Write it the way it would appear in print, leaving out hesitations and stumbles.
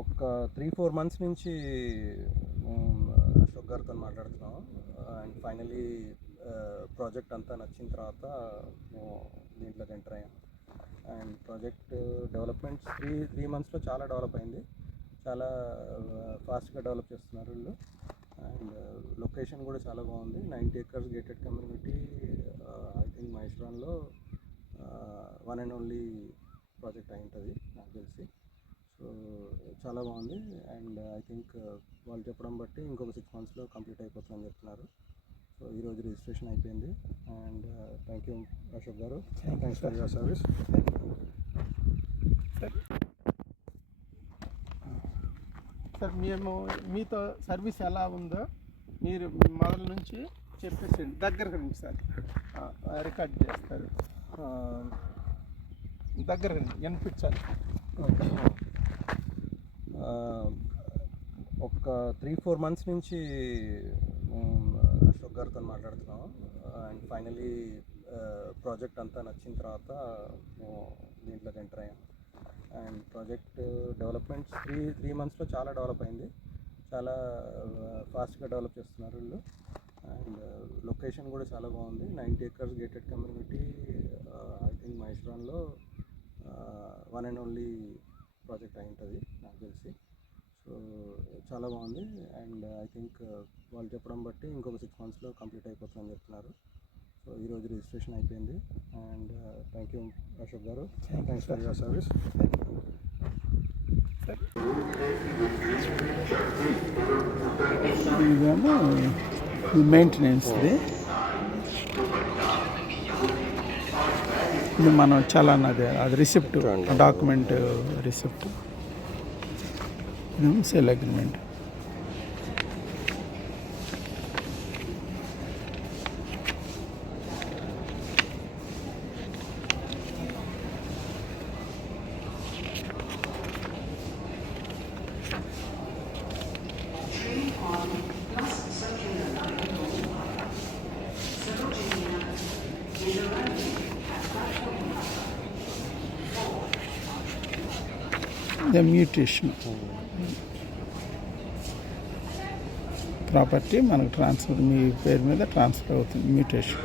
ఒక 3-4 మంత్స్ నుంచి అశోక్ గారితో మాట్లాడుతున్నాం. అండ్ ఫైనలీ ప్రాజెక్ట్ అంతా నచ్చిన తర్వాత మేము దీంట్లోకి ఎంటర్ అయ్యాం. అండ్ ప్రాజెక్ట్ డెవలప్మెంట్స్ త్రీ మంత్స్లో చాలా డెవలప్ అయింది. చాలా ఫాస్ట్గా డెవలప్ చేస్తున్నారు వీళ్ళు. అండ్ లొకేషన్ కూడా చాలా బాగుంది. 90 acres gated community. I think మహేశ్వరంలో వన్ అండ్ ఓన్లీ ప్రాజెక్ట్ అయి ఉంటుంది నాకు తెలిసి. సో చాలా బాగుంది. అండ్ ఐ థింక్ వాళ్ళు చెప్పడం బట్టి ఇంకొక 6 monthsలో కంప్లీట్ అయిపోతుందని చెప్తున్నారు. సో ఈరోజు రిజిస్ట్రేషన్ అయిపోయింది. And thank you Ashok garu, thanks for your service. Sir, మేము మీతో సర్వీస్ ఎలా ఉందో మీరు మొదల నుంచి చెప్పేసండి. దగ్గరకు రండి సార్, రికార్డ్ చేస్తారు. దగ్గర రండి, వినిపించాలి. ఒక 3-4 మంత్స్ నుంచి అశోక్ గారితో మాట్లాడుతున్నాం. అండ్ ఫైనలీ ప్రాజెక్ట్ అంతా నచ్చిన తర్వాత మేము దీంట్లోకి ఎంటర్ అయ్యాం. అండ్ ప్రాజెక్ట్ డెవలప్మెంట్స్ త్రీ మంత్స్లో చాలా డెవలప్ అయింది. చాలా ఫాస్ట్గా డెవలప్ చేస్తున్నారు వీళ్ళు. అండ్ లొకేషన్ కూడా చాలా బాగుంది. 90 acres gated community. I think మహేశ్వరంలో వన్ అండ్ ఓన్లీ ప్రాజెక్ట్ అయి ఉంటుంది నాకు తెలిసి. సో చాలా బాగుంది. అండ్ ఐ థింక్ వాళ్ళు చెప్పడం బట్టి ఇంకొక 6 monthsలో కంప్లీట్ అయిపోతుందని చెప్తున్నారు. సో ఈరోజు రిజిస్ట్రేషన్ అయిపోయింది. And thank you Ashok garu, thanks for your service. ఇదేమో మెయింటెనెన్స్ది. ఇది మనం చలాన్ అది receipt, document receipt. Sale agreement. The mutation property మనకు ట్రాన్స్ఫర్, మీ పేరు మీద ట్రాన్స్ఫర్ అవుతుంది. మ్యూటేషన్.